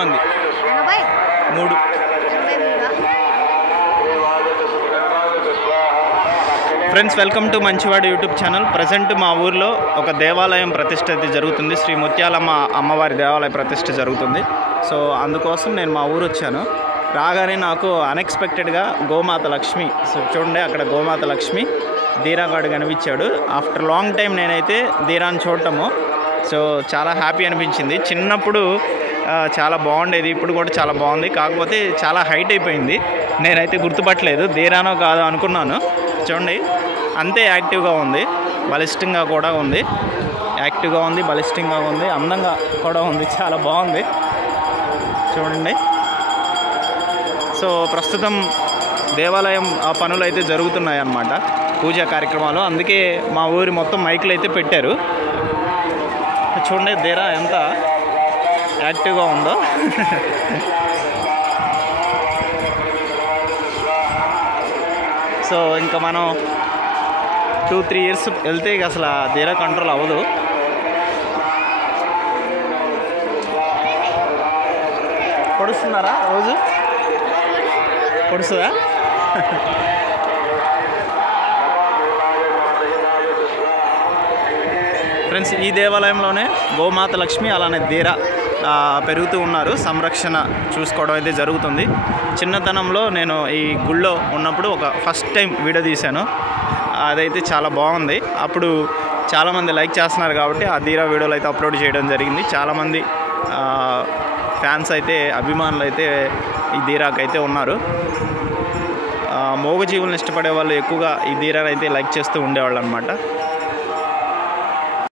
మంది 83 friends, welcome to మంచివాడు YouTube channel. Present మా ఊర్లో ఒక దేవాలయం ప్రతిష్ఠ అయితే జరుగుతుంది. శ్రీ ముత్యాలమ్మ అమ్మవారి దేవాలయ ప్రతిష్ఠ జరుగుతుంది. సో అందుకోసం నేను మా ఊరు వచ్చాను. రాగానే నాకు అన్ఎక్స్పెక్టెడ్గా గోమాత లక్ష్మి, సో చూడండి అక్కడ గోమాత లక్ష్మి ధీరాగాడు కనిపించాడు. ఆఫ్టర్ లాంగ్ టైం నేనైతే ధీరాన్ని చూడటము, సో చాలా హ్యాపీ అనిపించింది. చిన్నప్పుడు చాలా బాగుండేది, ఇప్పుడు కూడా చాలా బాగుంది. కాకపోతే చాలా హైట్ అయిపోయింది, నేనైతే గుర్తుపట్టలేదు. ధీరానో కాదో అనుకున్నాను. చూడండి అంతే యాక్టివ్గా ఉంది, బలిష్టంగా కూడా ఉంది. యాక్టివ్గా ఉంది, బలిష్టంగా ఉంది, అందంగా కూడా ఉంది. చాలా బాగుంది చూడండి. సో ప్రస్తుతం దేవాలయం పనులు అయితే జరుగుతున్నాయి అన్నమాట, పూజా కార్యక్రమాలు. అందుకే మా ఊరి మొత్తం మైకులు అయితే పెట్టారు. చూడండి ధీరా ఎంత యాక్టివ్గా ఉందో. సో ఇంకా మనం 2-3 ఇయర్స్ వెళ్తే ఇక అసలు ధీరా కంట్రోల్ అవ్వదు. పొడుస్తున్నారా రోజు? పొడుస్తుందా? ఫ్రెండ్స్, ఈ దేవాలయంలోనే గోమాత లక్ష్మి అలానే ధీరా పెరుగుతూ ఉన్నారు. సంరక్షణ చూసుకోవడం అయితే జరుగుతుంది. చిన్నతనంలో నేను ఈ గుళ్ళో ఉన్నప్పుడు ఒక ఫస్ట్ టైం వీడియో తీశాను, అదైతే చాలా బాగుంది. అప్పుడు చాలామంది లైక్ చేస్తున్నారు కాబట్టి ఆ ధీరా వీడియోలు అయితే అప్లోడ్ చేయడం జరిగింది. చాలామంది ఫ్యాన్స్ అయితే, అభిమానులు అయితే ఈ ధీరాకి అయితే ఉన్నారు. మూగజీవులను ఇష్టపడే వాళ్ళు ఎక్కువగా ఈ ధీరాని అయితే లైక్ చేస్తూ ఉండేవాళ్ళు అనమాట.